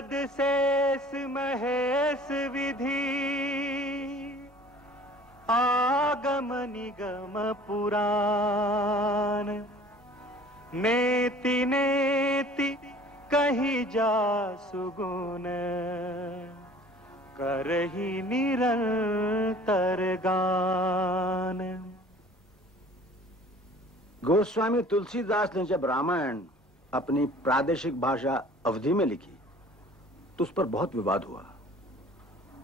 नारद शेष महेश विधि आगम निगम पुराण नेति नेति कही जा सुगुण करहि निरंतर गान। गोस्वामी तुलसीदास ने जब रामायण अपनी प्रादेशिक भाषा अवधी में लिखी तो उस पर बहुत विवाद हुआ,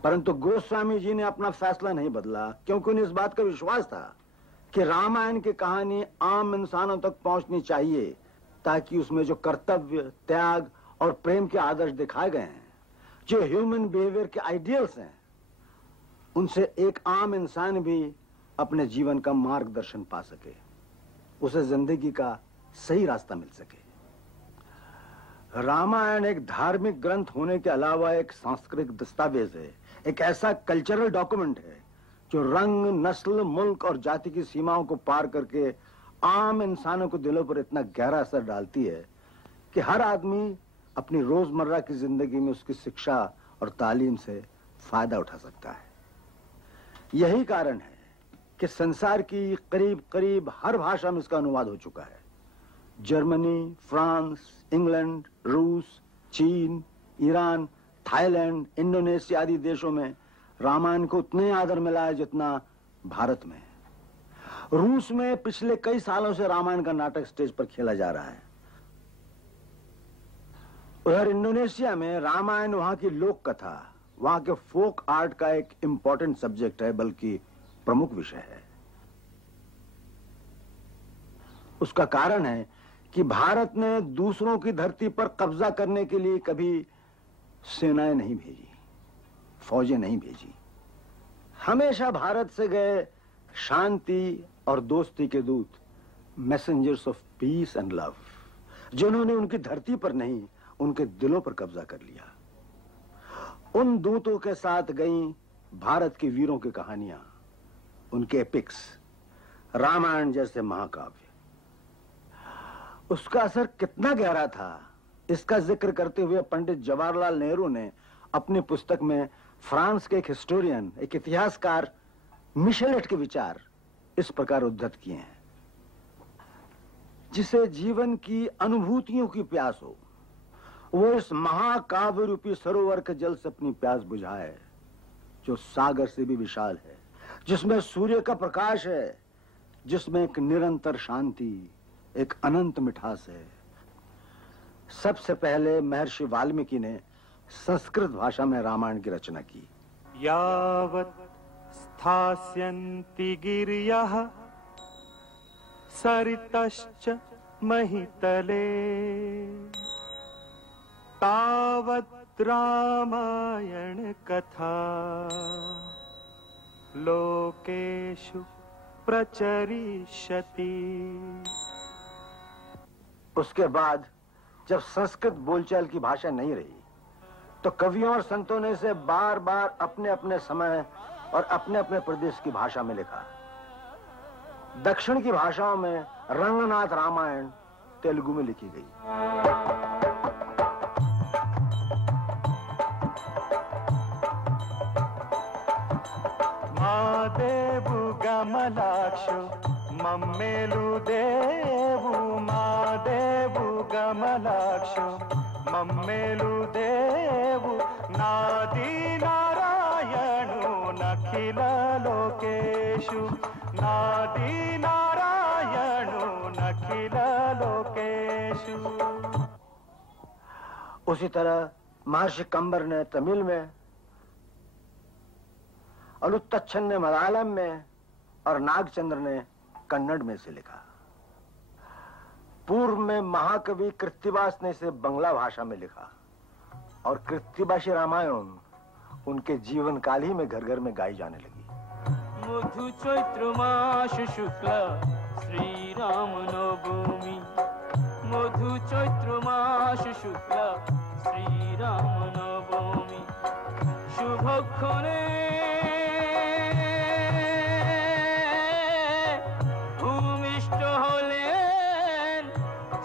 परंतु गोस्वामी जी ने अपना फैसला नहीं बदला, क्योंकि उन्हें इस बात का विश्वास था कि रामायण की कहानी आम इंसानों तक पहुंचनी चाहिए, ताकि उसमें जो कर्तव्य, त्याग और प्रेम के आदर्श दिखाए गए हैं, जो ह्यूमन बिहेवियर के आइडियल्स हैं, उनसे एक आम इंसान भी अपने जीवन का मार्गदर्शन पा सके, उसे जिंदगी का सही रास्ता मिल सके। रामायण एक धार्मिक ग्रंथ होने के अलावा एक सांस्कृतिक दस्तावेज है, एक ऐसा कल्चरल डॉक्यूमेंट है जो रंग, नस्ल, मुल्क और जाति की सीमाओं को पार करके आम इंसानों के दिलों पर इतना गहरा असर डालती है कि हर आदमी अपनी रोजमर्रा की जिंदगी में उसकी शिक्षा और तालीम से फायदा उठा सकता है। यही कारण है कि संसार की करीब करीब हर भाषा में इसका अनुवाद हो चुका है। जर्मनी, फ्रांस, इंग्लैंड, रूस, चीन, ईरान, थाईलैंड, इंडोनेशिया आदि देशों में रामायण को उतने आदर मिला है जितना भारत में। रूस में पिछले कई सालों से रामायण का नाटक स्टेज पर खेला जा रहा है। उधर इंडोनेशिया में रामायण वहां की लोक कथा, वहां के फोक आर्ट का एक इंपॉर्टेंट सब्जेक्ट है, बल्कि प्रमुख विषय है। उसका कारण है कि भारत ने दूसरों की धरती पर कब्जा करने के लिए कभी सेनाएं नहीं भेजी, फौजें नहीं भेजी। हमेशा भारत से गए शांति और दोस्ती के दूत, messengers of peace and love, जिन्होंने उनकी धरती पर नहीं, उनके दिलों पर कब्जा कर लिया। उन दूतों के साथ गई भारत के वीरों की कहानियां, उनके एपिक्स, रामायण जैसे महाकाव्य। उसका असर कितना गहरा था, इसका जिक्र करते हुए पंडित जवाहरलाल नेहरू ने अपनी पुस्तक में फ्रांस के एक हिस्टोरियन, एक इतिहासकार मिशेलेट के विचार इस प्रकार उद्धृत किए हैं। जिसे जीवन की अनुभूतियों की प्यास हो, वो इस महाकाव्य रूपी सरोवर के जल से अपनी प्यास बुझाए, जो सागर से भी विशाल है, जिसमें सूर्य का प्रकाश है, जिसमें एक निरंतर शांति, एक अनंत मिठास है। सबसे पहले महर्षि वाल्मीकि ने संस्कृत भाषा में रामायण की रचना की। यावत् स्थास्यन्ति गिर्यः सरितश्च महितले तावत् रामायण कथा लोकेषु प्रचरिष्यति। उसके बाद जब संस्कृत बोलचाल की भाषा नहीं रही, तो कवियों और संतों ने इसे बार बार अपने अपने समय और अपने अपने प्रदेश की भाषा में लिखा। दक्षिण की भाषाओं में रंगनाथ रामायण तेलुगु में लिखी गई। मादेवु गमलाक्षो मम्मेलु देवु, मादेवु गमलाक्षो मम्मेलु देवु, नादी नारायणु नखिल लोकेषु, नादी नारायणु नखिल लोकेषु। उसी तरह महर्षि कंबर ने तमिल में, अलुत्तच्छन ने मलयालम में और नागचंद्र ने कन्नड़ में से लिखा। पूर्व में महाकवि कृत्तिवास ने इसे बंगला भाषा में लिखा और कृत्तिवासी रामायण उनके जीवन काल ही में घर घर में गाई जाने लगी। मधु चैत्र मास शुक्ल श्री राम नवमी, मधु चैत्र मास शुक्ल श्री राम नवमी, शुभक्षणे भूमिष्ठ हलेन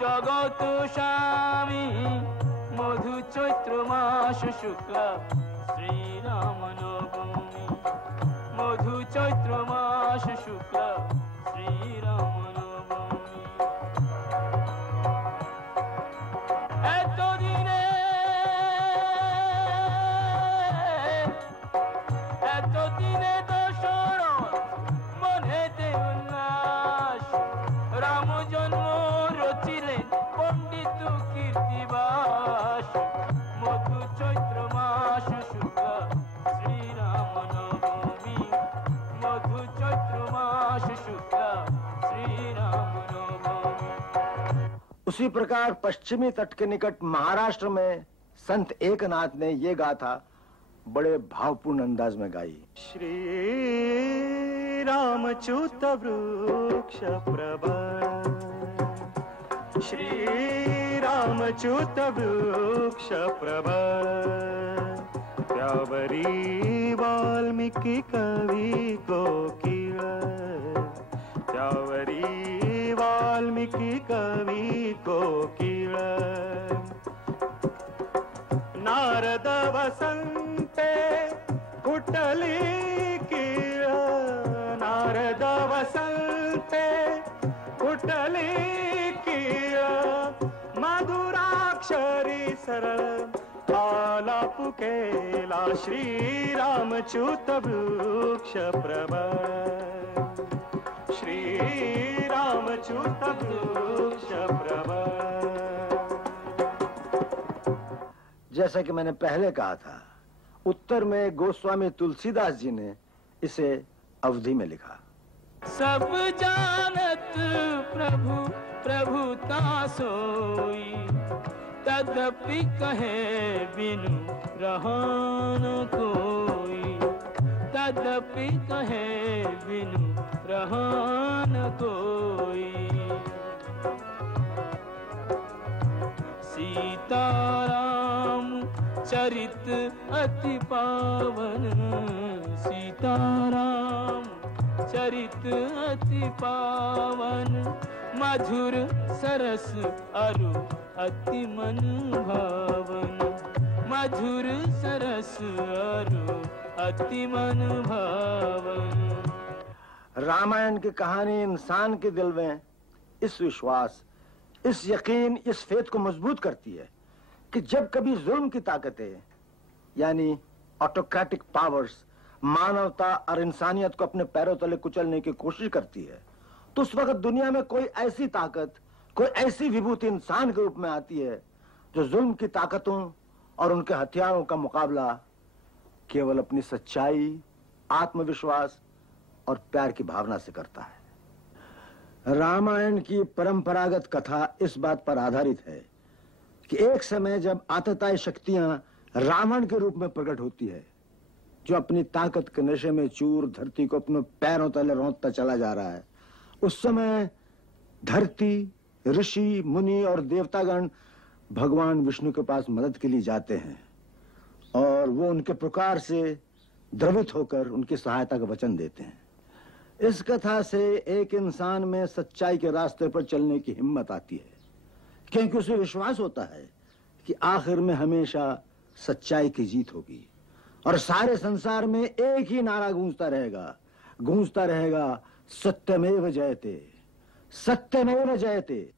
जगत स्वामी, मधु चैत्र मास मास शुक्ल श्रीराम नवमी मधु चैत्र मास शुक्ल श्रीराम नवमी এতদিনে দশরথ মনেতে উল্লাস রাম জন্ম রচিলেন পণ্ডিত কীর্তিবাস মধু চৈত্র মাস শুক্ল শ্রীরাম নবমী মধু চৈত্র মাস শুক্ল শ্রীরাम नवमी। उसी प्रकार पश्चिमी तट के निकट महाराष्ट्र में संत एकनाथ ने ये गाथा बड़े भावपूर्ण अंदाज में गाई। श्री रामच्युत वृक्ष प्रभर श्री रामच्युत वृक्ष प्रभर त्यावरी वाल्मीकि कवि कोकिल त्यावरी वाल्मीकि कवि कोकिल नारद वसंते कुटली कीळ नारद वसंते कुटली कीळ मधुराक्षरी सरळ आलाप केला श्रीरामच्युत वृक्ष प्रभर श्रीरामच्युत वृक्ष प्रभर। जैसा कि मैंने पहले कहा था, उत्तर में गोस्वामी तुलसीदास जी ने इसे अवधि में लिखा। सब जानत प्रभु प्रभुता सोई तदपि कहे बिनु रहा न कोई तदपि कहे बिनु रहा न कोई। सीताराम चरित अति पावन सीताराम चरित अति पावन मधुर सरस अरु अति मन भावन मधुर सरस अरु अति मन भावन। रामायण की कहानी इंसान के दिल में इस विश्वास, इस यकीन, इस फेथ को मजबूत करती है कि जब कभी जुल्म की ताकतें यानी ऑटोक्रेटिक पावर्स मानवता और इंसानियत को अपने पैरों तले कुचलने की कोशिश करती है, तो उस वक्त दुनिया में कोई ऐसी ताकत, कोई ऐसी विभूति इंसान के रूप में आती है जो जुल्म की ताकतों और उनके हथियारों का मुकाबला केवल अपनी सच्चाई, आत्मविश्वास और प्यार की भावना से करता है। रामायण की परंपरागत कथा इस बात पर आधारित है कि एक समय जब आतताई शक्तियां रावण के रूप में प्रकट होती है, जो अपनी ताकत के नशे में चूर धरती को अपने पैरों तले रौंदता चला जा रहा है, उस समय धरती, ऋषि, मुनि और देवतागण भगवान विष्णु के पास मदद के लिए जाते हैं और वो उनके पुकार से द्रवित होकर उनकी सहायता का वचन देते हैं। इस कथा से एक इंसान में सच्चाई के रास्ते पर चलने की हिम्मत आती है, क्योंकि उसे विश्वास होता है कि आखिर में हमेशा सच्चाई की जीत होगी और सारे संसार में एक ही नारा गूंजता रहेगा, सत्यमेव जयते, सत्यमेव जयते।